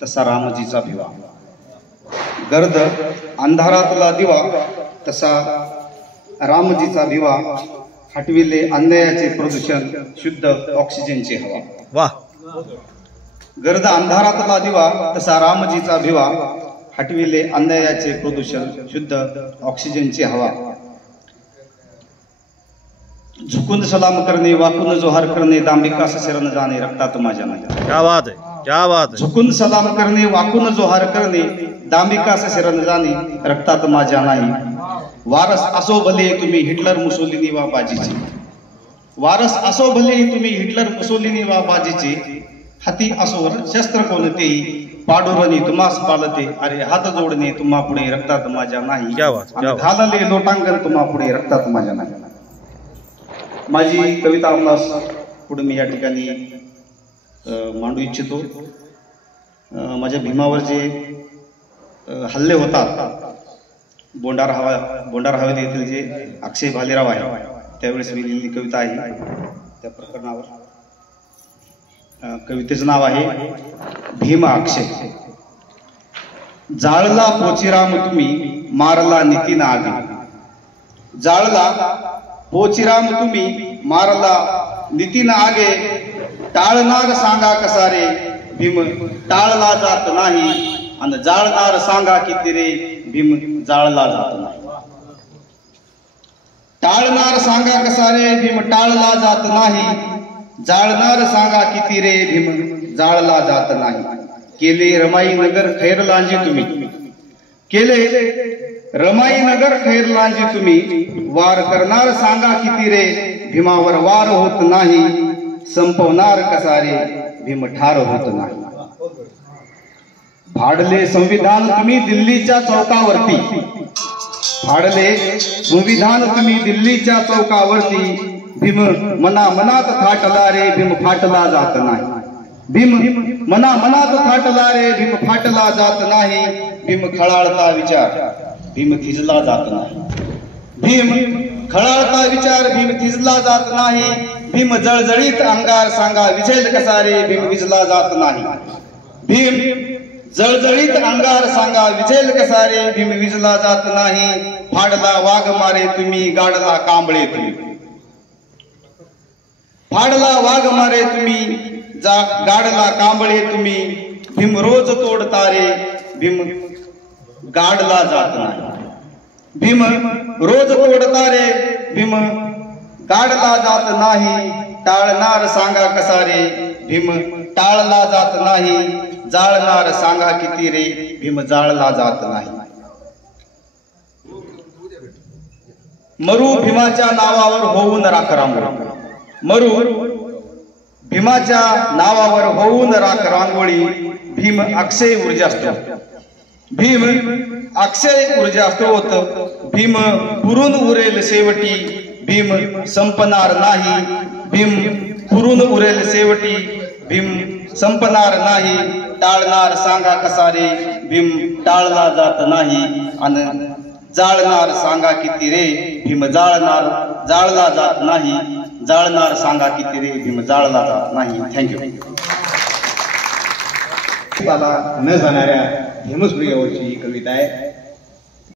तसा रामजीचा भिवा, गर्द अंधारातला दिवा तसा रामजीचा भिवा, हटविले अन्यायाचे प्रदूषण शुद्ध ऑक्सिजनची हवा. वाह. गर्द अंधारातला दिवा तसा रामजीचा भिवा, हटविले अन्यायाचे प्रदूषण शुद्ध ऑक्सिजनची हवा. झुकून सलाम करणे, वाकून जोहार करणे, दांभिका शरण जाणे रक्तात माझ्या नाही. क्या बात है, क्या बात है. झुकून सलाम करणे, वाकून जोहार करणे, दांभिका शरण जाणे रक्तात माझ्या नाही. वारस असो भले तुम्ही हिटलर मुसोलिनी वा बाजीचे, वारस असो भले तुम्ही हिटलर मुसोलिनी वा बाजीचे, हाती असो शस्त्र कोणतेही, पाडुरणी तुम्हास पालते, अरे हात जोडणे तुम्हा पुढे रक्तात माझ्या नाही. घालले लोटांगण तुम्हा पुढे रक्तात माझ्या नाही. माझी कविता आपणास पुढे मी या ठिकाणी मांडू इच्छितो. माझ्या भीमावर जे हल्ले होतात, बोंडार हवेली येथील जे अक्षय भालेराव आहे, त्यावेळेस मी लिहिलेली कविता आहे. त्या प्रकरणावर कवितेचं नाव आहे भीम अक्षय. जाळला पोचिराम तुम्ही, मारला नितीन आगे. जाळला पोचिराम तुम्ही, मारला नितीन आगे. टाळणार सांगा कसा रे भीम टाळला जात नाही, आणि जाळणार सांगा किती रे भीम जाळला जात नाही. टाळणार सांगा कसा रे भीम टाळला जात नाही, जाळणार सांगा किती रे भीम जाळला जात नाही. केले रमाई नगर खैर लांजी तुम्ही, केले रमाई नगर खैर लांजी तुम्ही. वार करणार सांगा किती रे भीमावर वार होत नाही, संपवणार कसा रे भीम ठार होत नाही. फाडले संविधान तुम्ही दिल्लीच्या चौकावरती, फाडले संविधान तुम्ही दिल्लीच्या चौकावरती. भीम मना मनात थाटला रे भीम फाटला जात नाही. भीम मना मनात थाटला रे भीम फाटला जात नाही. भीम खळाळता विचार भीम थिजला जात नाही. भीम खळाळता विचार भीम थिजला जात नाही. भीम जळजळीत अंगार सांगा विझेल कसा रे भीम विझला जात नाही. भीम जळजळीत अंगार सांगा विझेल कसा रे भीम विझला जात नाही. फाडला वाघ मारे तुम्ही, गाडला कांबळे तुम्ही. फाडला वाघ मारे तुम्ही, गाडला कांबळे तुम्ही. भीम रोज तोडता रे भीम गाडला जात नाही. भीम रोज तोडता रे भीम गाडला जात नाही. टाळणार सांगा कसा रे भीम टाळला जात नाही, जाळणार सांगा किती रे भीम जाळला जात नाही. मरू भीमाच्या नावावर होऊन राख रांगोळी, मरू भीमाच्या नावावर होऊन राख रांगोळी. भीम अक्षय ऊर्जा स्त्रोत, भीम अक्षय ऊर्जा स्त्रोत. भीम पुरून उरेल शेवटी, भीम संपणार नाही. भीम पुरून उरेल शेवटी, भीम संपणार नाही. टाळणार सांगा कसा रे भीम टाळला जात नाही, आणि जाळणार सांगा किती रे भीम जाळला जात नाही. जाळणार सांगा किती रे भीम जाळला जात नाही. थँक्यू. न जाणाऱ्या भीमस्प्रियावरची ही कविता आहे.